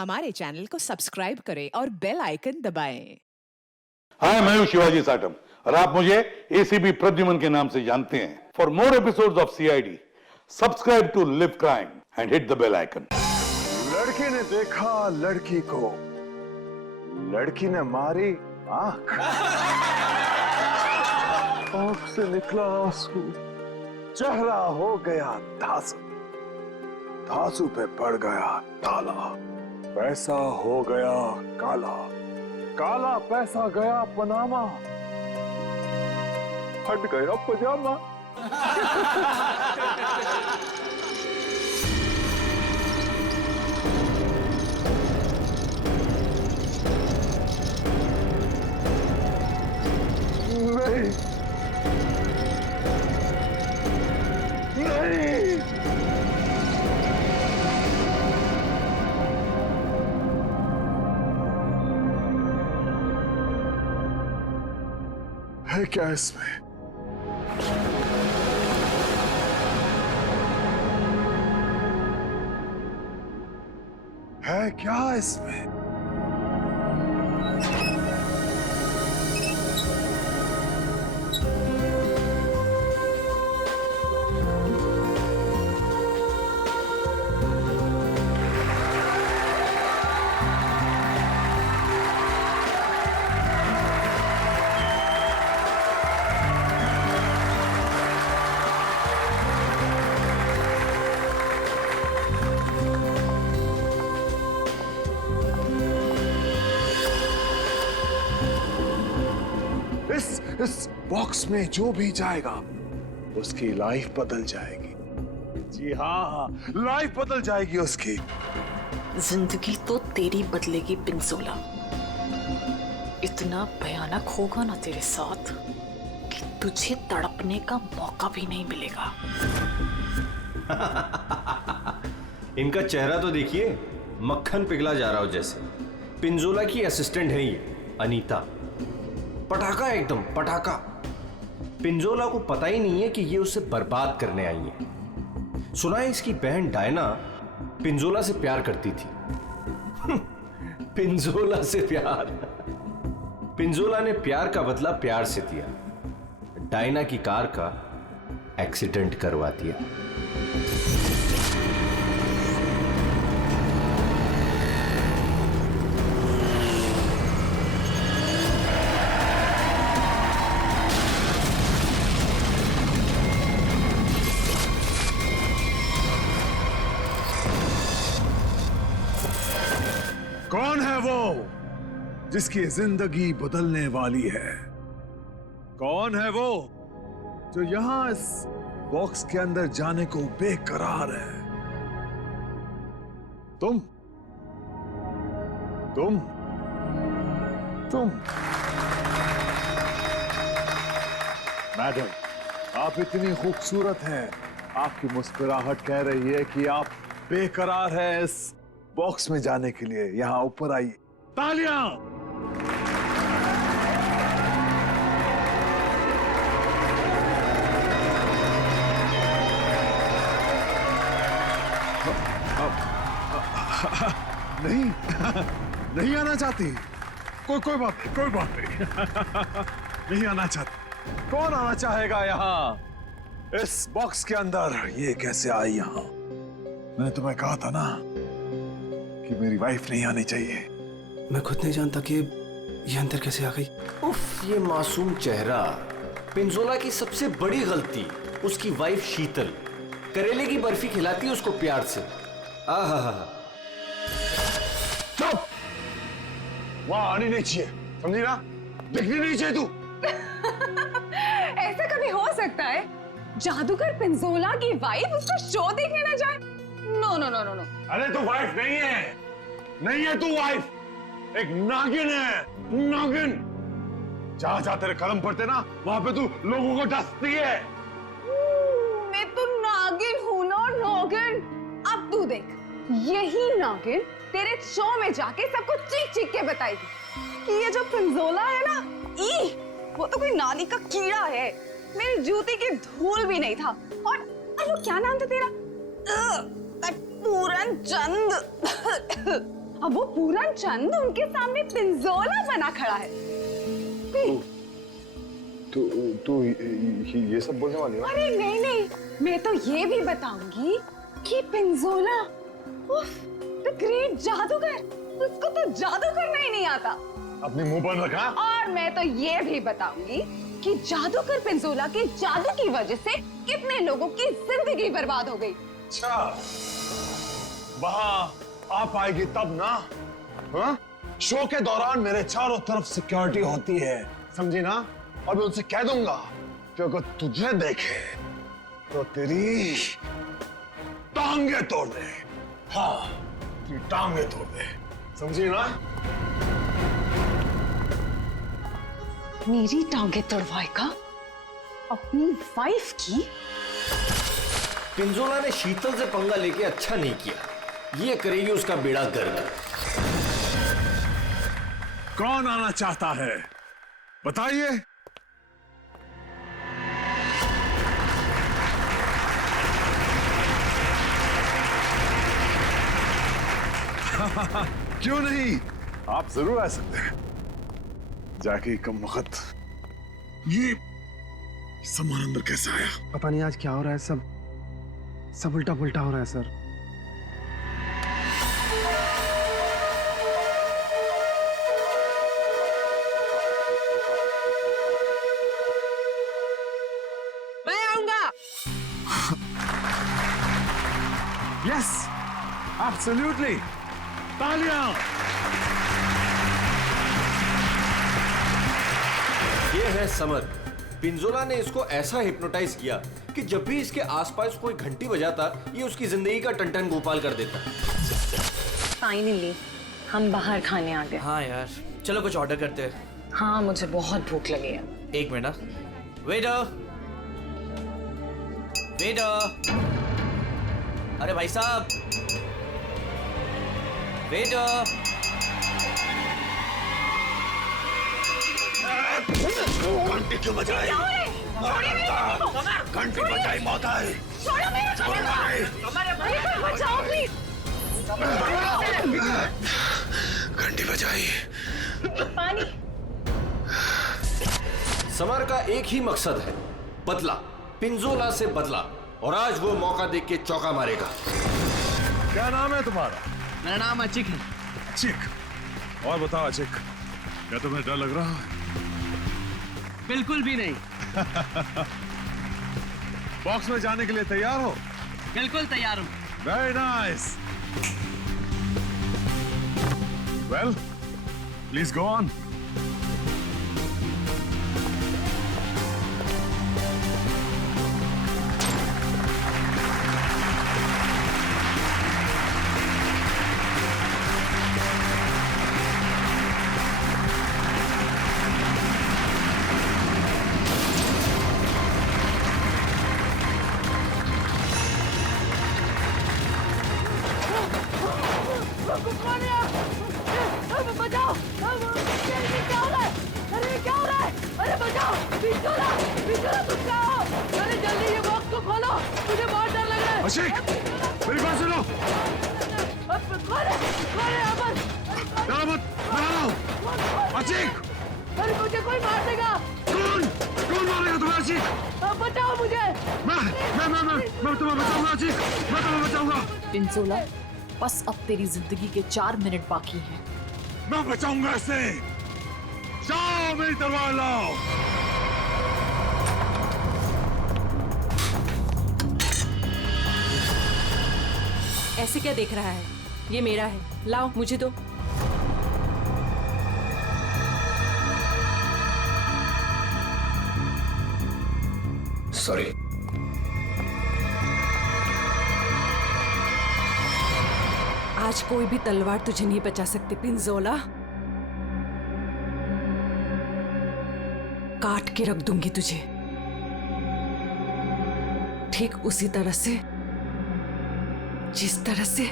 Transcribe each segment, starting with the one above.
हमारे चैनल को सब्सक्राइब करें और बेल आइकन दबाएं। हाय, मैं हूं शिवाजी साटम और आप मुझे एसीपी प्रद्युमन के नाम से जानते हैं। For more episodes of CID, subscribe to live crime and hit the bell icon. लड़के ने देखा लड़की को, लड़की ने मारी आंख, आंख से निकला आंसू, चेहरा हो गया धांसू, धांसू पे पड़ गया ताला, पैसा हो गया काला, काला पैसा गया पनामा, हट गया पजामा। नहीं, नहीं, है क्या इसमें? है क्या इसमें? इस बॉक्स में जो भी जाएगा उसकी लाइफ बदल जाएगी। जी हाँ, लाइफ बदल जाएगी उसकी। जिंदगी तो तेरी बदलेगी पिंजोला। इतना भयानक होगा ना तेरे साथ कि तुझे तड़पने का मौका भी नहीं मिलेगा। इनका चेहरा तो देखिए, मक्खन पिघला जा रहा हो जैसे। पिंजोला की असिस्टेंट है ये अनीता। पटाखा, एकदम पटाखा। पिंजोला को पता ही नहीं है कि ये उसे बर्बाद करने आई है। सुना है इसकी बहन डायना पिंजोला से प्यार करती थी। पिंजोला से प्यार। पिंजोला ने प्यार का बदला प्यार से दिया। डायना की कार का एक्सीडेंट करवा दिया। कौन है वो जिसकी जिंदगी बदलने वाली है? कौन है वो जो यहां इस बॉक्स के अंदर जाने को बेकरार है? तुम तुम तुम मैडम, आप इतनी खूबसूरत हैं। आपकी मुस्कुराहट कह रही है कि आप बेकरार हैं इस बॉक्स में जाने के लिए। यहां ऊपर आइए। तालियां! नहीं, नहीं आना चाहती। कोई बात नहीं, कोई बात नहीं। नहीं आना चाहती। कौन आना चाहेगा यहां इस बॉक्स के अंदर? ये कैसे आई यहां? मैंने तुम्हें कहा था ना कि मेरी वाइफ नहीं आनी चाहिए। मैं खुद नहीं जानता कि ये अंदर कैसे आ गई। उफ, ये मासूम चेहरा। पिंजोला की सबसे बड़ी गलती उसकी वाइफ शीतल करेले की बर्फी खिलाती है उसको प्यार से। आहा, चुप! वहां आनी नहीं चाहिए, समझी ना? दिखनी नहीं चाहिए तू। ऐसा कभी हो सकता है जादूगर पिंजोला की वाइफ उसका शो देखने ना जाए? No no no no no. अरे तू वाइफ नहीं है, नहीं है तू वाइफ, एक नागिन है, नागिन। जहां जहां तेरे कदम पड़ते ना वहां पे तू लोगों को डसती है। मैं तो नागिन हूं ना, नागिन। अब तू देख, यही नागिन तेरे शो में जाके सबको चीख चीख के बताएगी कि ये जो पिंजोला है ना, वो तो कोई नाली का कीड़ा है, मेरी जूती की धूल भी नहीं था। और वो क्या नाम था तेरा? पूरन चंद। अब वो पूरन चंद उनके सामने पिंजोला बना खड़ा है। तू ये सब बोलने वाली हो? अरे नहीं नहीं, मैं तो ये भी बताऊंगी कि पिंजोला द ग्रेट जादूगर, उसको तो जादू करना ही नहीं आता। अपने मुंह पर रखा। और मैं तो ये भी बताऊंगी कि जादूगर पिंजोला के जादू की वजह से कितने लोगों की जिंदगी बर्बाद हो गई। अच्छा, वहाँ आप आएगी तब ना? हाँ? शो के दौरान मेरे चारों तरफ सिक्योरिटी होती है, समझी ना? और मैं उनसे कह दूंगा कि अगर तुझे देखे तो तेरी टांगे तोड़ दे। हाँ, तेरी टांगे तोड़ दे, समझी ना? मेरी टांगे तोड़वाएगा अपनी वाइफ की? पिंजोला ने शीतल से पंगा लेके अच्छा नहीं किया, ये करेगी उसका बेड़ा गर्क। कौन आना चाहता है बताइए। क्यों नहीं, आप जरूर आ सकते हैं। जाके कम वक्त ये सामान अंदर कैसे आया? पता नहीं आज क्या हो रहा है, सब उल्टा पुल्टा हो रहा है सर। मैं आऊंगा। यस, एब्सोल्युटली, तालियां। ये है समर। पिंजोला ने इसको ऐसा हिप्नोटाइज किया कि जब भी इसके आसपास कोई घंटी बजाता, ये उसकी जिंदगी का टन गोपाल कर देता। फाइनली हम बाहर खाने आ गए। हाँ यार, चलो कुछ ऑर्डर करते हैं। हाँ, मुझे बहुत भूख लगी है। एक मिनट। वेटर, वेटर, अरे भाई साहब, वेटर। घंटी क्यों बजाई? घंटी बजाई मौत आई। घंटी बजाई। पानी। समर का एक ही मकसद है, बदला, पिंजोला से बदला, और आज वो मौका देख के चौका मारेगा। क्या नाम है तुम्हारा? मेरा नाम अचिक है। अचिक। और बताओ अचिक, क्या तुम्हें डर लग रहा है? बिल्कुल भी नहीं। बॉक्स में जाने के लिए तैयार हो? बिल्कुल तैयार हूँ। Very nice. Well, please go on. बचाओ! ये क्या हो रहा है? अरे क्या हो रहा है? अरे बचाओ! पिंजोला! पिंजोला तुम कहाँ हो? अरे जल्दी ये बॉक्स को खोलो! मुझे बहुत डर लग रहा है। अशिक, मेरी बात सुनो। खोले! खोले अमर! डरो मत, मैं आ रहा हूँ। अशिक! अरे मुझे कोई मार देगा! कौन मारेगा तुम्हें अशिक? बचाओ मुझे! मैं तुम्हें बचाऊंगा अशिक, मैं तुम्हें बचाऊंगा। पिंजोला, बस अब तेरी जिंदगी के 4 मिनट बाकी हैं। मैं बचाऊंगा इसे। जाओ मेरी तलवार लाओ। ऐसे क्या देख रहा है? ये मेरा है, लाओ मुझे दो। सॉरी। आज कोई भी तलवार तुझे नहीं बचा सकती पिंजोला। काट के रख दूंगी तुझे, ठीक उसी तरह से जिस तरह से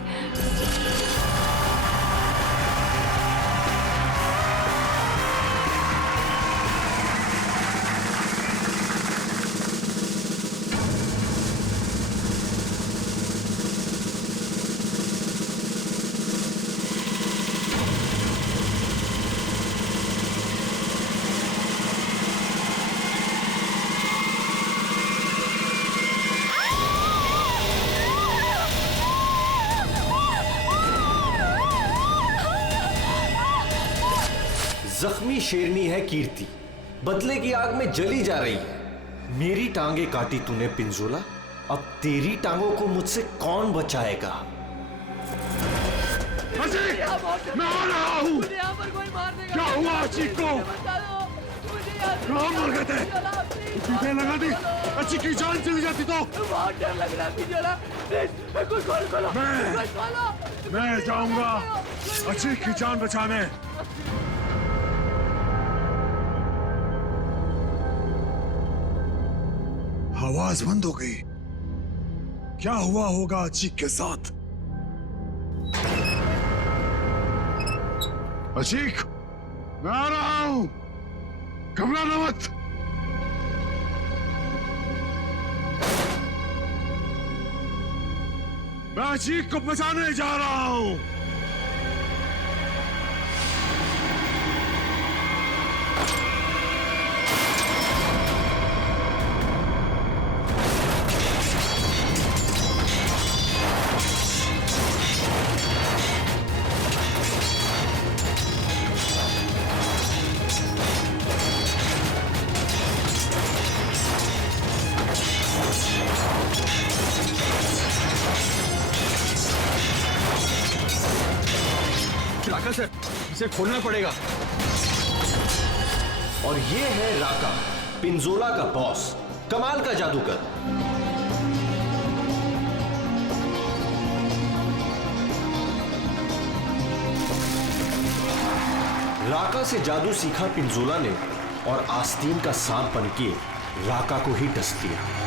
जख्मी शेरनी है कीर्ति, बदले की आग में जली जा रही है। मेरी टांगे काटी तूने पिंजोला, अब तेरी टांगों को मुझसे कौन बचाएगा? मैं आ रहा हूँ। क्या हुआ अचीक को? कहाँ मर गए थे? पीछे लगा दी, अचीक की जान चली जाती तो। मैं जाऊंगा अचीक की जान बचाने। आवाज बंद हो गई। क्या हुआ होगा अचीक के साथ? अचीक, मैं आ रहा हूं, घबराना मत। मैं अचीक को बचाने जा रहा हूं। राका सर, इसे खोलना पड़ेगा। और ये है राका, पिंजोला का बॉस, कमाल का जादूगर। राका से जादू सीखा पिंजोला ने और आस्तीन का सांप बनके राका को ही डस दिया।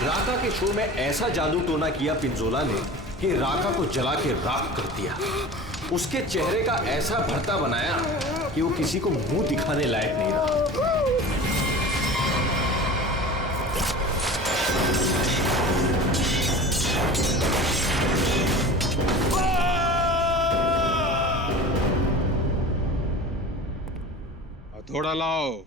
राका के शो में ऐसा जादू टोना किया पिंजोला ने कि राका को जला के राख कर दिया। उसके चेहरे का ऐसा भरता बनाया कि वो किसी को मुंह दिखाने लायक नहीं रहा। हथौड़ा लाओ।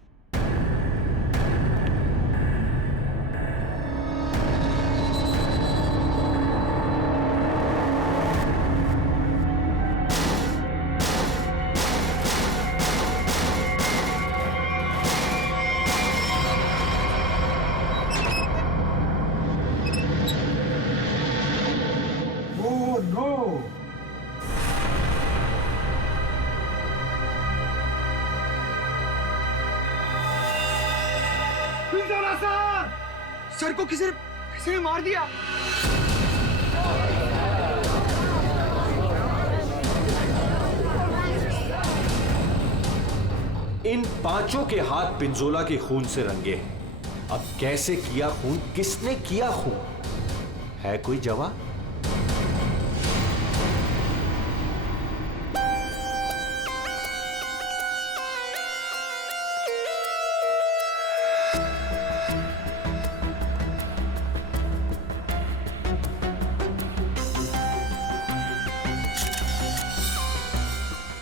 सर को किसी ने मार दिया। इन पांचों के हाथ पिंजोला के खून से रंगे हैं। अब कैसे किया खून, किसने किया खून, है कोई जवाब?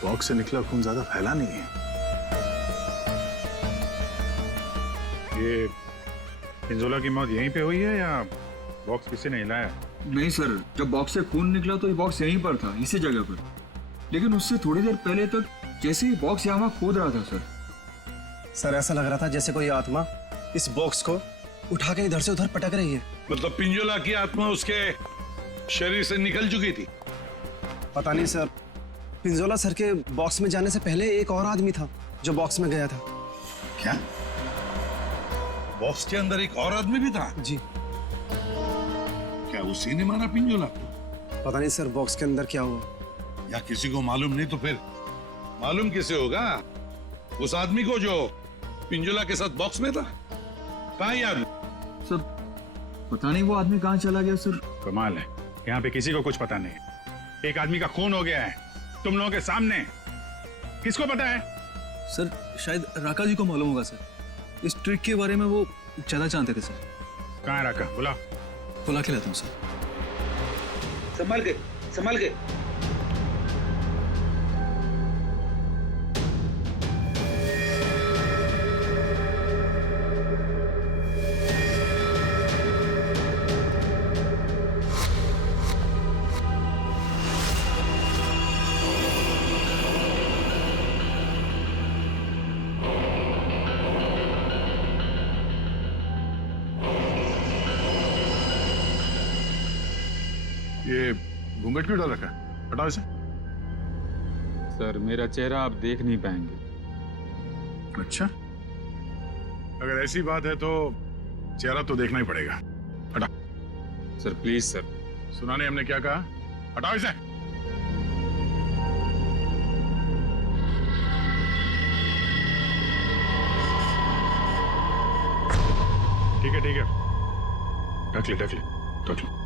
बॉक्स से निकला खून ज्यादा फैला नहीं है। ये पिंजोला की मौत यहीं पे हुई है या बॉक्स किसी ने हिलाया? नहीं सर, जब बॉक्स से खून निकला तो ये बॉक्स यहीं पर था, इसी जगह पर। लेकिन उससे थोड़ी देर पहले तक जैसे ही बॉक्स यहाँ खोद रहा था सर ऐसा लग रहा था जैसे कोई आत्मा इस बॉक्स को उठा के इधर से उधर पटक रही है। मतलब पिंजोला की आत्मा उसके शरीर से निकल चुकी थी? पता नहीं सर, पिंजोला सर के बॉक्स में जाने से पहले एक और आदमी था जो बॉक्स में गया था। क्या बॉक्स के अंदर एक और आदमी भी था? जी। क्या उसी ने मारा पिंजोला को? पता नहीं सर बॉक्स के अंदर क्या हुआ। या किसी को मालूम नहीं तो फिर मालूम किसे होगा? उस आदमी को जो पिंजोला के साथ बॉक्स में था। कहाँ ये आदमी? सर पता नहीं वो आदमी कहाँ चला गया सर। कमाल है, यहाँ पे किसी को कुछ पता नहीं। एक आदमी का खून हो गया है तुम लोगों के सामने, किसको पता है? सर शायद राका जी को मालूम होगा सर, इस ट्रिक के बारे में वो ज्यादा जानते थे सर। कहाँ है राका? बुला के लाता हूँ सर। संभाल के, संभाल के। ये घूंघट क्यों डाल रखा है? हटाओ इसे। सर मेरा चेहरा आप देख नहीं पाएंगे। अच्छा, अगर ऐसी बात है तो चेहरा तो देखना ही पड़ेगा। हटा। Sir please sir. सुना नहीं हमने क्या कहा? हटाओ इसे। ठीक है, ठीक है, ढक ले, ढक ले, ढक ले।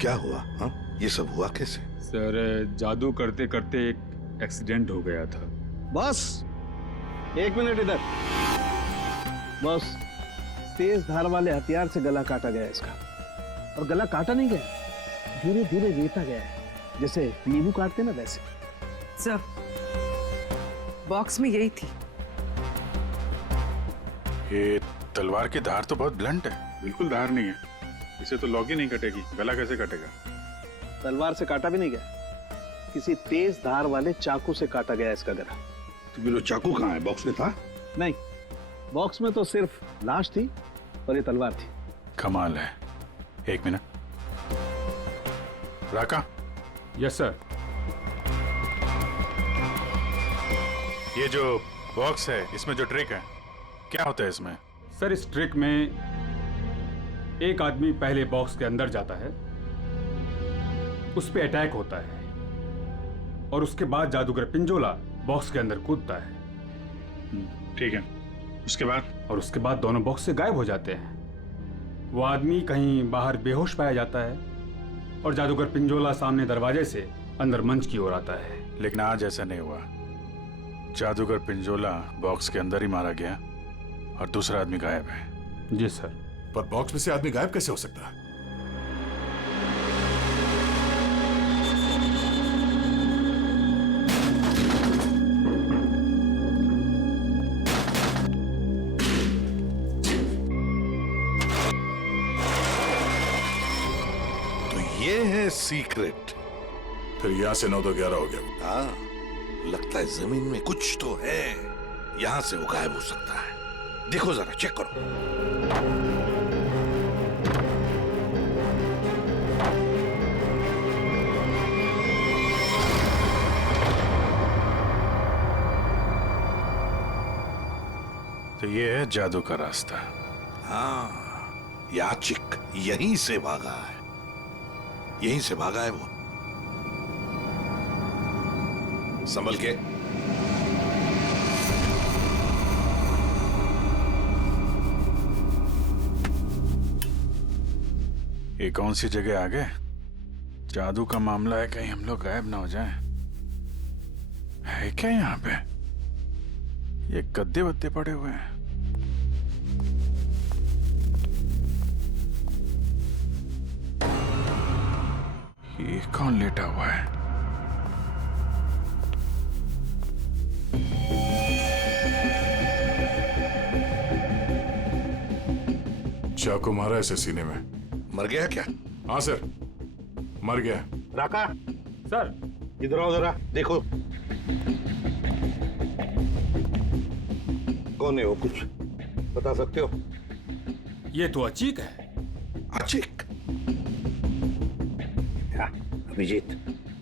क्या हुआ? हाँ, ये सब हुआ कैसे? सर जादू करते करते एक एक्सीडेंट हो गया था। बस 1 मिनट इधर। बस तेज धार वाले हथियार से गला काटा गया इसका, और गला काटा नहीं गया, धीरे धीरे रेता गया है, जैसे नींबू काटते ना वैसे। सर, बॉक्स में यही थी। ये तलवार की धार तो बहुत ब्लंट है। बिल्कुल धार नहीं है, इसे तो लॉग ही नहीं कटेगी, गला कैसे कटेगा? तलवार से काटा भी नहीं गया, किसी तेज धार वाले चाकू से काटा गया इसका गला। तो फिर वो चाकू कहाँ है? बॉक्स में था? नहीं, बॉक्स में तो सिर्फ लाश थी और ये तलवार थी। कमाल है। 1 मिनट। राका, यस सर। ये जो बॉक्स है, इसमें जो ट्रिक है, क्या होता है इसमें? सर इस ट्रिक में एक आदमी पहले बॉक्स के अंदर जाता है, उस पे अटैक होता है, और उसके बाद जादूगर पिंजोला बॉक्स के अंदर कूदता है। ठीक है, उसके बाद? और उसके बाद दोनों बॉक्स से गायब हो जाते हैं। वो आदमी कहीं बाहर बेहोश पाया जाता है, और जादूगर पिंजोला सामने दरवाजे से अंदर मंच की ओर आता है। लेकिन आज ऐसा नहीं हुआ। जादूगर पिंजोला बॉक्स के अंदर ही मारा गया और दूसरा आदमी गायब है। जी सर। पर बॉक्स में से आदमी गायब कैसे हो सकता है? तो ये है सीक्रेट। फिर यहाँ से 9 तो 11 हो गया। हाँ, लगता है जमीन में कुछ तो है, यहां से वो गायब हो सकता है। देखो जरा, चेक करो। तो ये है जादू का रास्ता। हाँ, याचिक यहीं से भागा है, यहीं से भागा है वो। संभल के। ये कौन सी जगह आ गए? जादू का मामला है, कहीं हम लोग गायब ना हो जाएं। है क्या यहाँ पे? ये गद्दे वद्दे पड़े हुए हैं। ये कौन लेटा हुआ है? चाकू मारा ऐसे सीने में। मर गया क्या? हाँ सर, मर गया। राका, सर इधर आओ जरा, देखो। कौन है वो, कुछ बता सकते हो? ये तो अचीक है। अचीक? अभिजीत,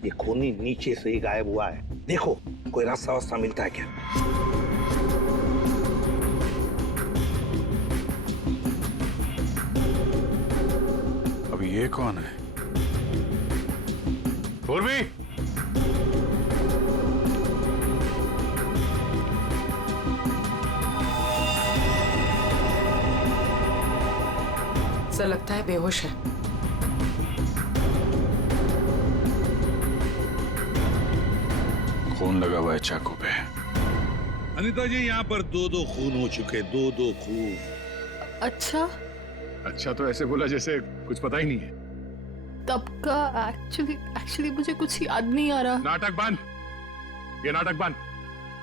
ये खूनी नीचे से ही गायब हुआ है, देखो कोई रास्ता वास्ता मिलता है क्या? अब ये कौन है? पूर्वी, सर लगता है बेहोश है। खून लगा हुआ है चाकू पे। अनीता जी, यहाँ पर 2-2 खून हो चुके, 2-2 खून। अच्छा, अच्छा तो ऐसे बोला जैसे कुछ पता ही नहीं है। तब का एक्चुअली मुझे कुछ याद नहीं आ रहा। नाटक बंद, ये नाटक बंद।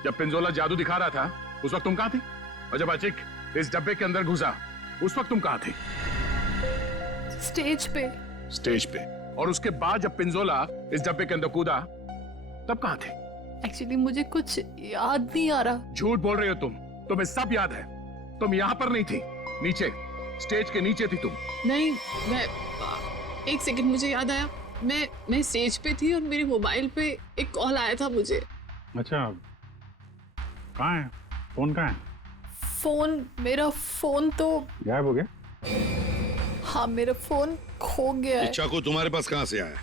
जब पिंजोला जादू दिखा रहा था उस वक्त तुम कहाँ थी? और जब अचिक इस डब्बे के अंदर घुसा उस वक्त तुम कहाँ थी? स्टेज पे। स्टेज पे। और उसके बाद जब पिंजोला इस डब्बे के अंदर कूदा तब कहाँ थे? एक्चुअली मुझे कुछ याद नहीं आ रहा। झूठ बोल रहे हो तुम, तुम्हें सब याद है। तुम यहाँ पर नहीं थी, नीचे स्टेज के नीचे थी तुम। नहीं, मैं एक सेकंड, मुझे याद आया, मैं स्टेज पे थी और मेरे मोबाइल पे एक कॉल आया था मुझे। अच्छा, कहाँ है फोन? कहाँ है मेरा फोन तो गायब हो गया? हाँ, मेरा फोन खो गया है। चाकू तुम्हारे पास कहाँ से आया?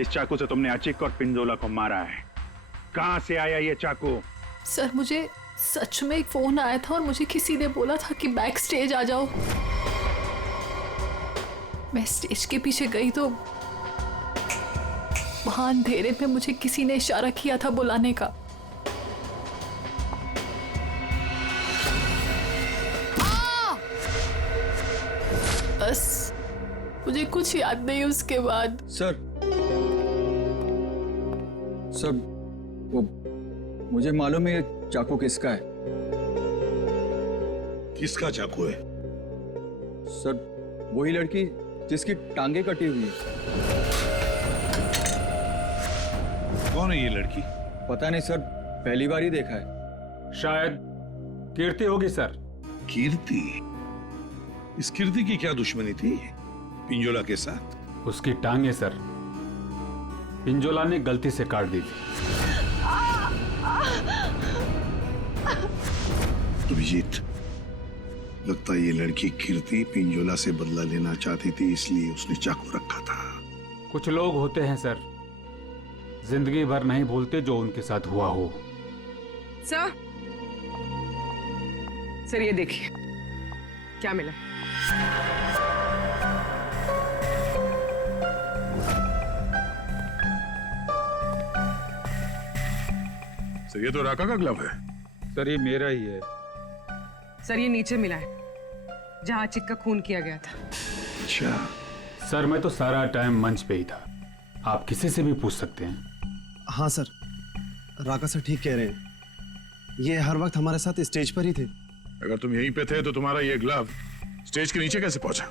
इस चाकू से तुमने अचिक और पिंजोला को मारा है। कहाँ से आया ये चाकू? सर, मुझे सच में एक फोन आया था और मुझे किसी ने बोला था कि बैक स्टेज आ जाओ। मैं स्टेज के पीछे गई तो वहां अंधेरे में मुझे किसी ने इशारा किया था बुलाने का। बस मुझे कुछ याद नहीं उसके बाद। सर वो मुझे मालूम है ये चाकू किसका है। किसका चाकू है? सर, वही लड़की जिसकी टांगे कटी हुई है। कौन है ये लड़की? पता नहीं सर, पहली बार ही देखा है। शायद कीर्ति होगी सर। कीर्ति? इस कीर्ति की क्या दुश्मनी थी पिंजोला के साथ? उसकी टांगे सर पिंजोला ने गलती से काट दी थी। अभिजीत, लगता है ये लड़की कीर्ति पिंजोला से बदला लेना चाहती थी, इसलिए उसने चाकू रखा था। कुछ लोग होते हैं सर, जिंदगी भर नहीं भूलते जो उनके साथ हुआ हो। सर ये देखिए क्या मिला। सर, ये तो राका का ग्लव है। सर, ये मेरा ही है। सर ये नीचे मिला है जहां अचिक का खून किया गया था। अच्छा सर, मैं तो सारा टाइम मंच पे ही था, आप किसी से भी पूछ सकते हैं। हाँ सर, राका सर ठीक कह रहे हैं, ये हर वक्त हमारे साथ स्टेज पर ही थे। अगर तुम यहीं पे थे तो तुम्हारा ये ग्लव स्टेज के नीचे कैसे पहुंचा?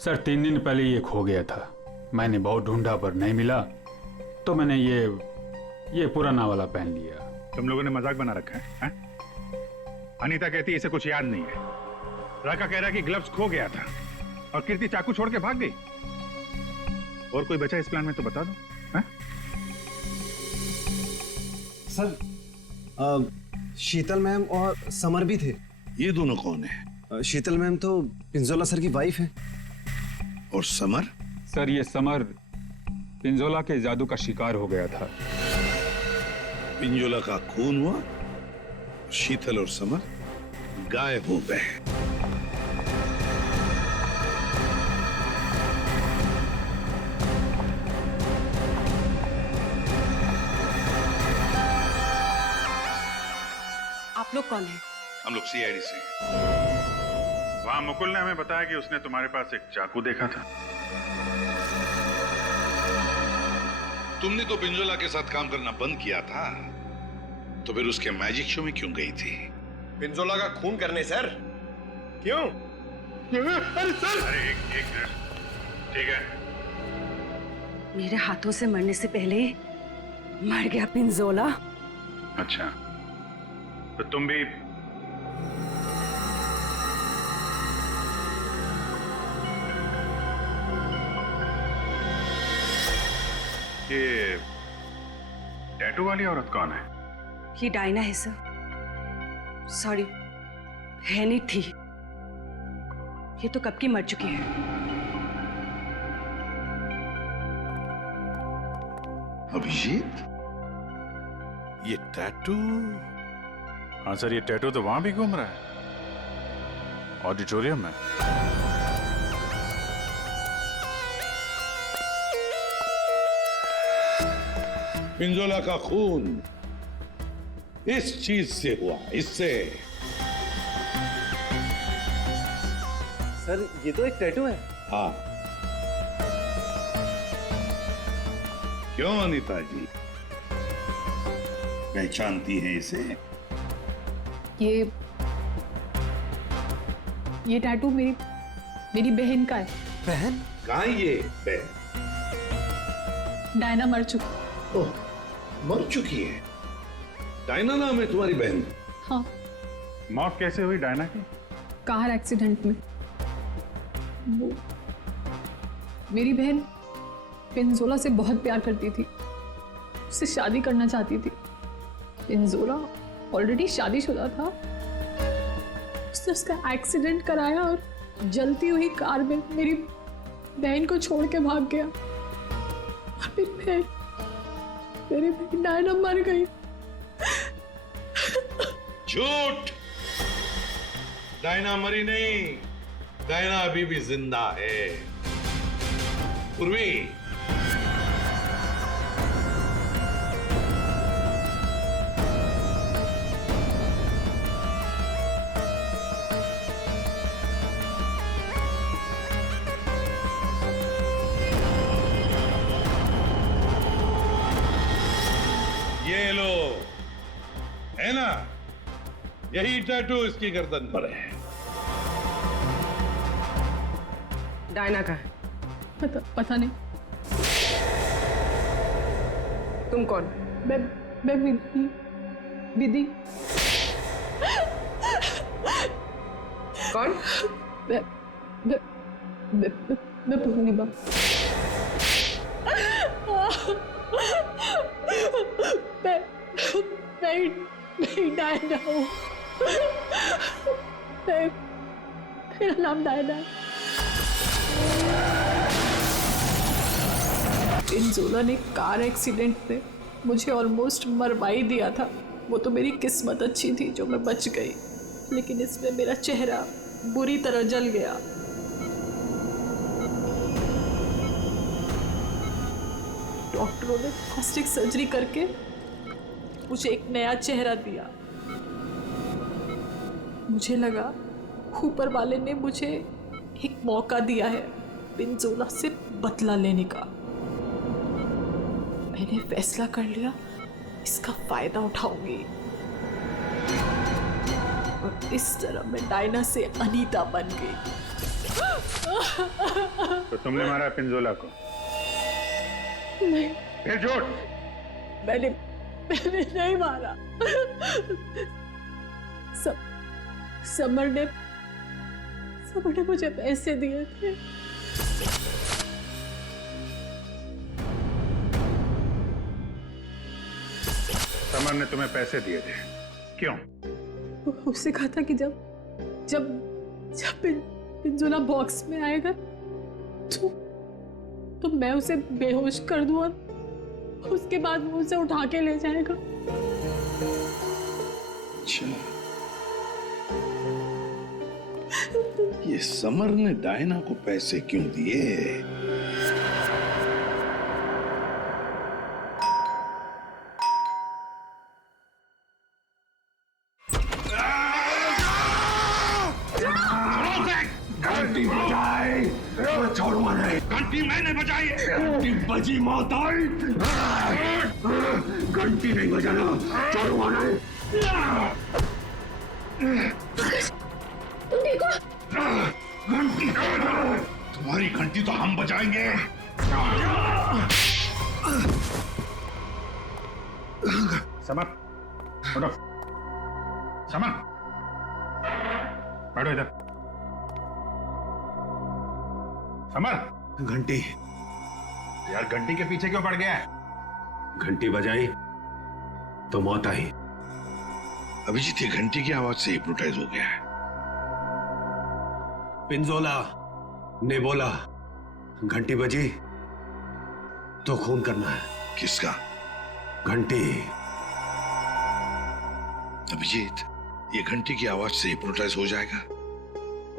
सर 3 दिन पहले ये खो गया था, मैंने बहुत ढूंढा पर नहीं मिला, तो मैंने ये पुराना वाला पहन लिया। तुम लोगों ने मजाक बना रखा है? अनीता कहती है इसे कुछ याद नहीं है, राका कह रहा है कि ग्लव्स खो गया था और कीर्ति चाकू छोड़ के भाग गई। और कोई बचा इस प्लान में तो बता दो। है? सर, शीतल मैम और समर भी थे। ये दोनों कौन है? शीतल मैम तो पिंजोला सर की वाइफ है। और समर? सर ये समर पिंजोला के जादू का शिकार हो गया था। पिंजोला का खून हुआ, शीतल और समर गायब हो गए। आप लोग कौन हैं? हम लोग सीआईडी से। वहां मुकुल ने हमें बताया कि उसने तुम्हारे पास एक चाकू देखा था। तुमने तो पिंजोला के साथ काम करना बंद किया था, तो फिर उसके मैजिक शो में क्यों गई थी? पिंजोला का खून करने सर। क्यों? अरे सर! अरे एक मिनट, ठीक है। मेरे हाथों से मरने से पहले मर गया पिंजोला। अच्छा, तो तुम भी ये टैटू वाली औरत कौन है? ये डायना है सर। सॉरी, है नहीं थी, ये तो कब की मर चुकी है। अभिजीत, ये टैटू? हाँ सर, ये टैटू तो वहां भी घूम रहा है, ऑडिटोरियम में। पिंजोला का खून इस चीज से हुआ, इससे। सर, ये तो एक टैटू है। हाँ। क्यों अनीता जी, पहचानती हैं इसे? ये टैटू मेरी बहन का है। बहन? कहाँ ये बहन? डायना मर चुकी। ओह, मर चुकी है? डायना नाम है तुम्हारी बहन? हाँ। मौत कैसे हुई डायना की? कार एक्सीडेंट में। वो मेरी बहन पिंजोला से बहुत प्यार करती थी, उससे शादी करना चाहती थी। पिंजोला ऑलरेडी शादीशुदा था। उसने उसका एक्सीडेंट कराया और जलती हुई कार में मेरी बहन को छोड़ के भाग गया। और मेरी बहन डायना मर गई। झूठ! डायना मरी नहीं, डायना अभी भी जिंदा है। पूर्वी, ये लो, है ना? यही टैटू इसकी गर्दन पर है। डायना का है? पता नहीं। तुम कौन? मैं विधि। कौन? मैं पूर्णिमा। मैं डायना हूँ। मेरा नाम डायना है। पिंजोला ने कार एक्सीडेंट में मुझे ऑलमोस्ट मरवा ही दिया था। वो तो मेरी किस्मत अच्छी थी जो मैं बच गई, लेकिन इसमें मेरा चेहरा बुरी तरह जल गया। डॉक्टरों ने प्लास्टिक सर्जरी करके मुझे एक नया चेहरा दिया। मुझे लगा ऊपर वाले ने मुझे एक मौका दिया है पिंजोला से बदला लेने का। मैंने फैसला कर लिया, इसका फायदा उठाऊंगी और इस तरह मैं डायना से अनीता बन गई। तो तुमने मारा पिंजोला को? नहीं। फिर झूठ? मैंने नहीं मारा। समर ने मुझे पैसे दिए थे। समर ने तुम्हें पैसे दिए थे? क्यों? उससे कहा था कि जब पिंजोला बॉक्स में आएगा तो मैं उसे बेहोश कर दूं और उसके बाद वो उसे उठा के ले जाएगा। अच्छा, ये समर ने डायना को पैसे क्यों दिए? घंटी बजाए, छोड़ूंगा नहीं। घंटी मैंने बजाई, घंटी बजी मौत आई। घंटी नहीं बजाना, छोड़ूंगा नहीं। तुम ठीक हो? घंटी तुम्हारी घंटी तो हम बजाएंगे। समर, उठो। समर, बैठो इधर। समर, घंटी। यार घंटी के पीछे क्यों पड़ गया है? घंटी बजाई तो मौत आई। अभिजीत ये घंटी की आवाज से हिप्नोटाइज हो गया है। पिंजोला ने बोला घंटी बजी तो खून करना है। किसका? घंटी। अभिजीत ये घंटी की आवाज से हिप्नोटाइज हो जाएगा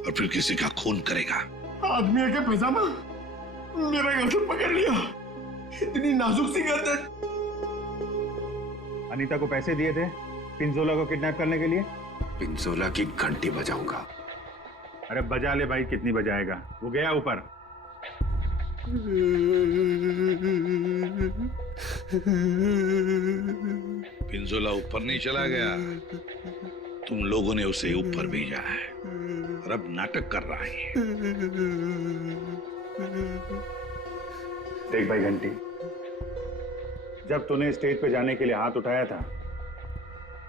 और फिर किसी का खून करेगा। आदमी के पैजामा मेरा गर्दन पकड़ लिया। इतनी नाजुक सी गर्दन। अनीता को पैसे दिए थे पिंजोला को किडनैप करने के लिए? पिंजोला की घंटी बजाऊंगा। अरे बजा ले भाई, कितनी बजाएगा? वो गया ऊपर। पिंजोला ऊपर नहीं चला गया, तुम लोगों ने उसे ऊपर भेजा है और अब नाटक कर रहा है। देख भाई घंटी, जब तूने स्टेज पे जाने के लिए हाथ उठाया था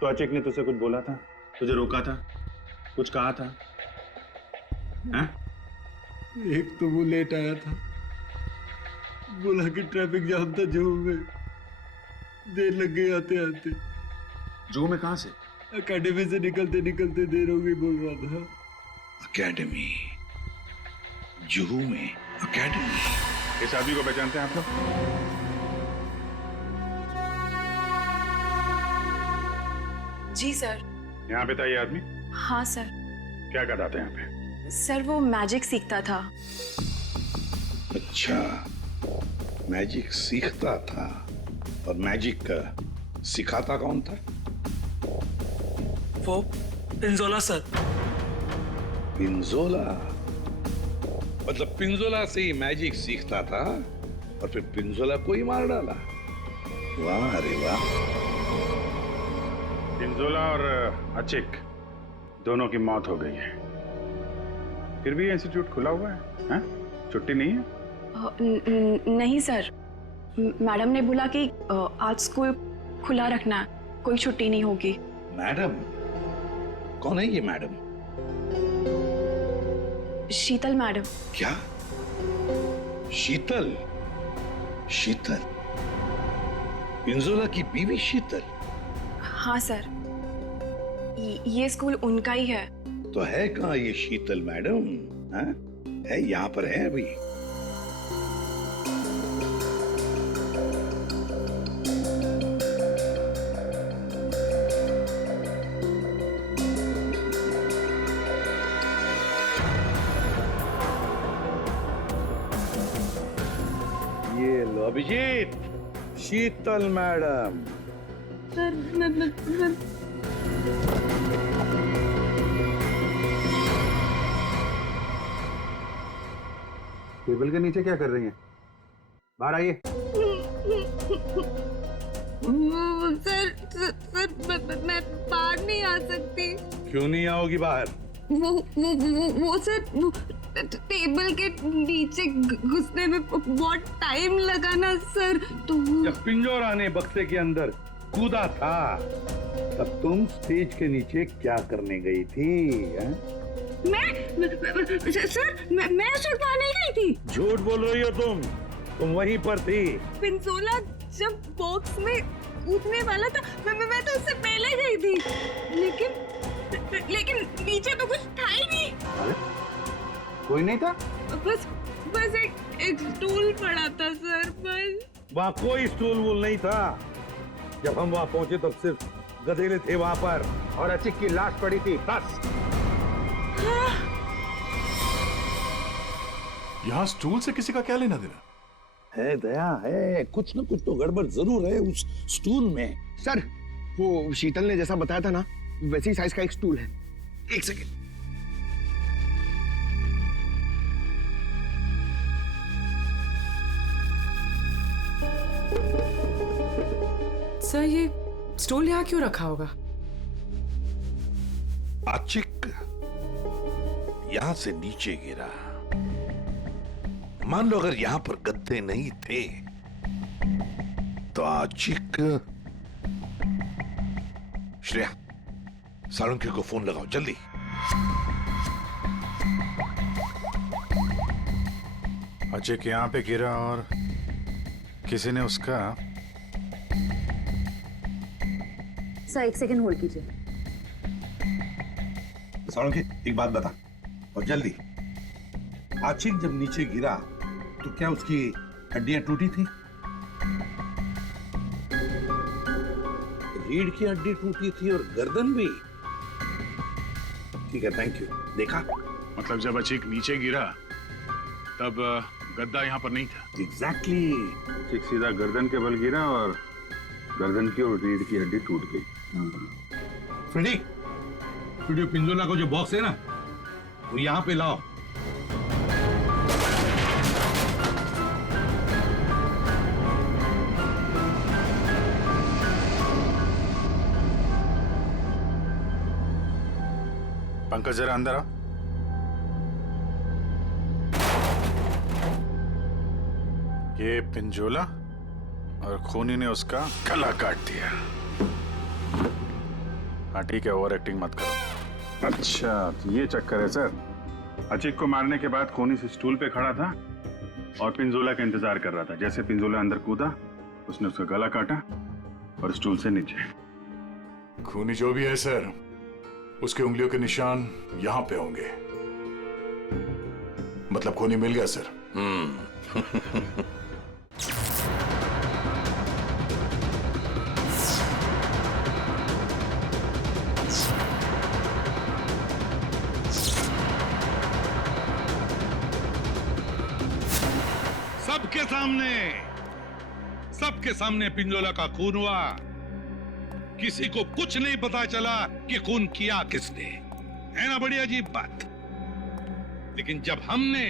तो अचिक ने तुझसे कुछ बोला था? तुझे रोका था, कुछ कहा था? हैं? एक तो वो लेट आया था, बोला कि ट्रैफिक जाम था जू में, देर लग गई आते आते। जू में कहां से? एकेडमी से निकलते निकलते देर हो गई बोल रहा था। एकेडमी, जुहू में एकेडमी। इस आदमी को पहचानते हैं आप लोग? जी सर। यहाँ पे था ये आदमी? हाँ सर। क्या करता था यहाँ पे? सर वो मैजिक सीखता था। अच्छा, मैजिक सीखता था। और मैजिक सिखाता कौन था? वो पिंजोला सर। पिंजोला? मतलब पिंजोला से ही मैजिक सीखता था और फिर पिंजोला को ही मार डाला? वाह रे वाह। पिंजोला और अचिक दोनों की मौत हो गई है, फिर भी इंस्टीट्यूट खुला हुआ है, हैं? छुट्टी नहीं है? नहीं सर, मैडम ने बोला कि आज स्कूल खुला रखना है, कोई छुट्टी नहीं होगी। मैडम? कौन है ये मैडम? शीतल मैडम। क्या? शीतल? शीतल? पिंजोला की बीवी शीतल? हाँ सर, ये स्कूल उनका ही है। तो है कहाँ ये शीतल मैडम? है यहाँ पर है अभी? ये लो अभिजीत, शीतल मैडम। सर टेबल के नीचे क्या कर रही हैं? बाहर आइए। सर मैं बाहर नहीं आ सकती। क्यों नहीं आओगी बाहर? वो सर टेबल के नीचे घुसने में बहुत टाइम लगा ना सर, तो जब पिंजोरा ने बक्से के अंदर कूदा था तब तुम स्टेज के नीचे क्या करने गई थी? मैं उस वक्त वहाँ नहीं गई थी। झूठ बोल रही हो तुम वहीं पर थी। पिंजोला जब बॉक्स में कूदने वाला था मैं तो उससे पहले गई थी, लेकिन नीचे तो कुछ था ही नहीं। अरे? कोई नहीं था? बस एक स्टूल पड़ा था सर, बस। वहाँ कोई स्टूल वूल नहीं था। जब हम वहाँ पहुंचे तब सिर्फ गधेले थे वहाँ पर और अचिक की लाश पड़ी थी, बस। यहाँ स्टूल से किसी का क्या लेना देना? है दया, है कुछ न कुछ तो गड़बड़ जरूर है उस स्टूल में। सर, वो शीतल ने जैसा बताया था ना, वैसे ही साइज का एक स्टूल है। एक सेकेंड। सर, ये स्टूल यहाँ क्यों रखा होगा? अचिक यहां से नीचे गिरा। मान लो अगर यहां पर गद्दे नहीं थे तो अचिक। श्रेया, सालुंके को फोन लगाओ जल्दी। अचिक यहाँ पे गिरा और किसी ने उसका। सर, एक सेकंड होल्ड कीजिए। सालुंके, एक बात बता और जल्दी। आशिक जब नीचे गिरा तो क्या उसकी हड्डियां टूटी थी? रीढ़ की हड्डी टूटी थी और गर्दन भी। ठीक है, थैंक यू। देखा? मतलब जब अचिक नीचे गिरा तब गद्दा यहाँ पर नहीं था। एग्जैक्टली। अचिक सीधा गर्दन के बल गिरा और गर्दन की और रीढ़ की हड्डी टूट गई। फ्रेडी, पिंजोला को जो बॉक्स है ना, वो यहाँ पे लाओ। पंकज, जरा अंदर आओ। ये पिंजोला और खूनी ने उसका गला काट दिया। हाँ ठीक है, ओवर एक्टिंग मत करो। अच्छा तो ये चक्कर है सर। अचिक को मारने के बाद खूनी से स्टूल पे खड़ा था और पिंजोला का इंतजार कर रहा था। जैसे पिंजोला अंदर कूदा, उसने उसका गला काटा और स्टूल से नीचे। खूनी जो भी है सर, उसके उंगलियों के निशान यहां पे होंगे। मतलब खूनी मिल गया सर। सबके सामने पिंजोला का खून हुआ। किसी को कुछ नहीं पता चला कि खून किया किसने। है ना बड़ी अजीब बात। लेकिन जब हमने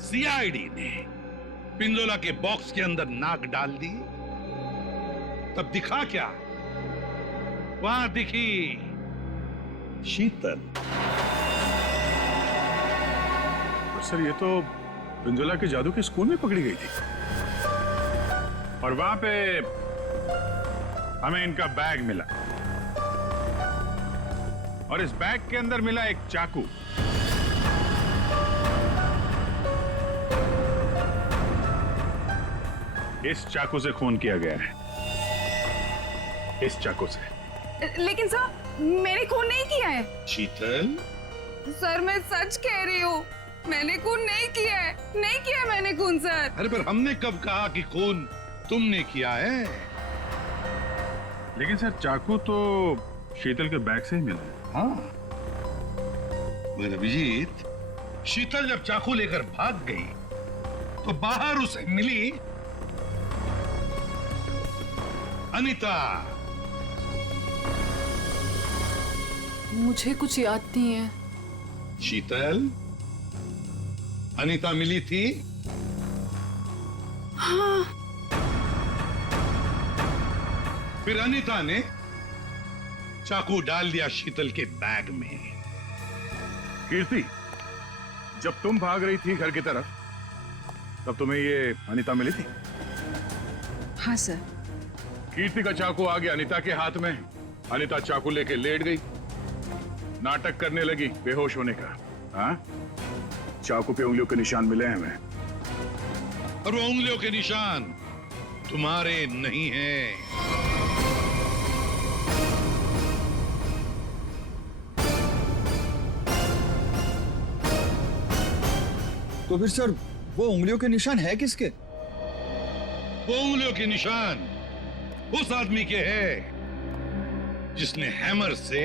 सीआईडी ने पिंजोला के बॉक्स के अंदर नाक डाल दी, तब दिखा क्या? वहां दिखी शीतल। सर ये तो पिंजोला के जादू के स्कूल में पकड़ी गई थी और वहां पे हमें इनका बैग मिला और इस बैग के अंदर मिला एक चाकू। इस चाकू से खून किया गया है, इस चाकू से। लेकिन सर मैंने खून नहीं किया है। शीतल, सर मैं सच कह रही हूँ, मैंने खून नहीं किया है, नहीं किया मैंने खून सर। अरे पर हमने कब कहा कि खून तुमने किया है? लेकिन सर चाकू तो शीतल के बैग से ही मिला है। हाँ मगर अभिजीत, शीतल जब चाकू लेकर भाग गई तो बाहर उसे मिली अनीता। मुझे कुछ याद नहीं है। शीतल, अनीता मिली थी? हाँ। फिर अनीता ने चाकू डाल दिया शीतल के बैग में। कीर्ति, जब तुम भाग रही थी घर की तरफ, तब तुम्हें ये अनीता मिली थी? हाँ सर। कीर्ति का चाकू आ गया अनीता के हाथ में। अनीता चाकू लेके लेट गई, नाटक करने लगी बेहोश होने का। हाँ, चाकू पे उंगलियों के निशान मिले हैं हमें। और वो उंगलियों के निशान तुम्हारे नहीं हैं। तो फिर सर वो उंगलियों के निशान है किसके? वो उंगलियों के निशान उस आदमी के हैं जिसने हैमर से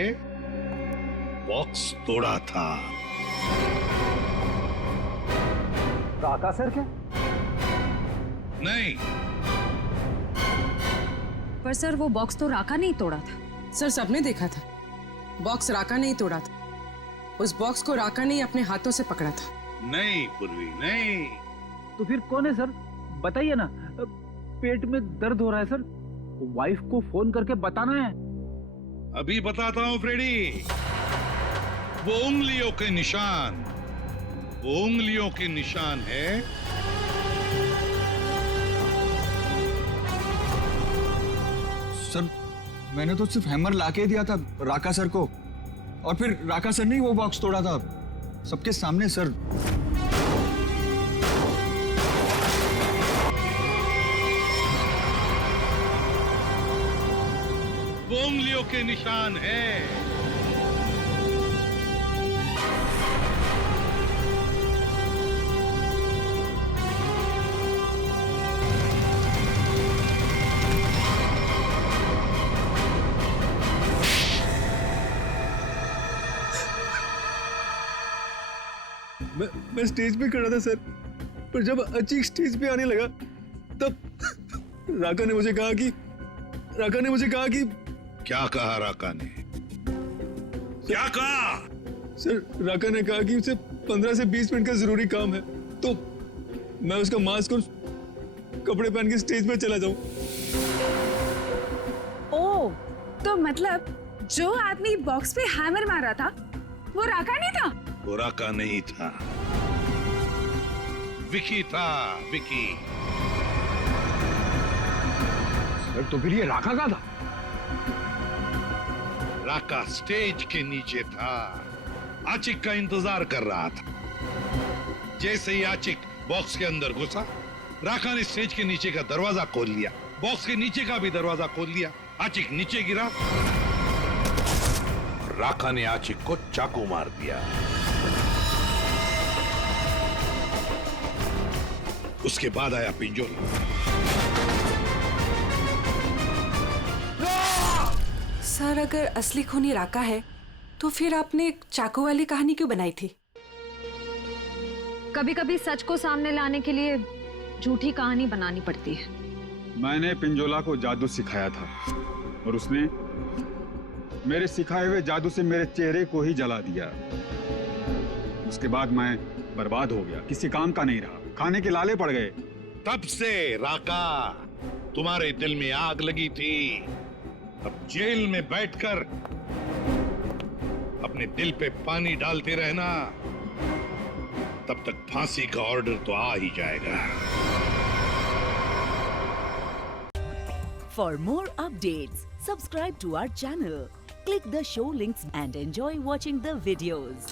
बॉक्स तोड़ा था। राका सर क्या? नहीं। पर सर वो बॉक्स तो राका नहीं तोड़ा था। सर सबने देखा था, बॉक्स राका नहीं तोड़ा था। उस बॉक्स को राका ने अपने हाथों से पकड़ा था। नहीं पूर्वी, नहीं। तो फिर कौन है सर? बताइए ना। पेट में दर्द हो रहा है सर, वाइफ को फोन करके बताना है। अभी बताता हूं फ्रेडी। वो उंगलियों के निशान, वो उंगलियों के निशान है सर। मैंने तो सिर्फ हैमर लाके दिया था राका सर को, और फिर राका सर ने ही वो बॉक्स तोड़ा था सबके सामने सर। वो उंगलियों के निशान है। मैं स्टेज पे खड़ा था सर, पर जब अचीक स्टेज पे आने लगा तब राका ने मुझे कहा कि क्या कहा राका ने? क्या कहा? सर राका ने कहा कि उसे 15 से 20 मिनट का जरूरी काम है, तो मैं उसका मास्क और कपड़े पहन के स्टेज पे चला जाऊं। ओह, तो मतलब जो आदमी बॉक्स पे हैमर मारा था वो राका नहीं था? वो राका नहीं था, विकी था, विकी। सर तो फिर ये राका का था? राका स्टेज के नीचे था, आचिक का इंतजार कर रहा था। जैसे ही आचिक बॉक्स के अंदर घुसा, राका ने स्टेज के नीचे का दरवाजा खोल लिया, बॉक्स के नीचे का भी दरवाजा खोल लिया। आचिक नीचे गिरा और राका ने आचिक को चाकू मार दिया। उसके बाद आया पिंजोला। सर, अगर असली खूनी राका है तो फिर आपने एक चाकू वाली कहानी क्यों बनाई थी? कभी कभी सच को सामने लाने के लिए झूठी कहानी बनानी पड़ती है। मैंने पिंजोला को जादू सिखाया था और उसने मेरे सिखाए हुए जादू से मेरे चेहरे को ही जला दिया। उसके बाद मैं बर्बाद हो गया, किसी काम का नहीं रहा, खाने के लाले पड़ गए। तब से राका तुम्हारे दिल में आग लगी थी। अब जेल में बैठकर अपने दिल पे पानी डालते रहना, तब तक फांसी का ऑर्डर तो आ ही जाएगा। For more updates, subscribe to our channel, click the show links and enjoy watching the videos.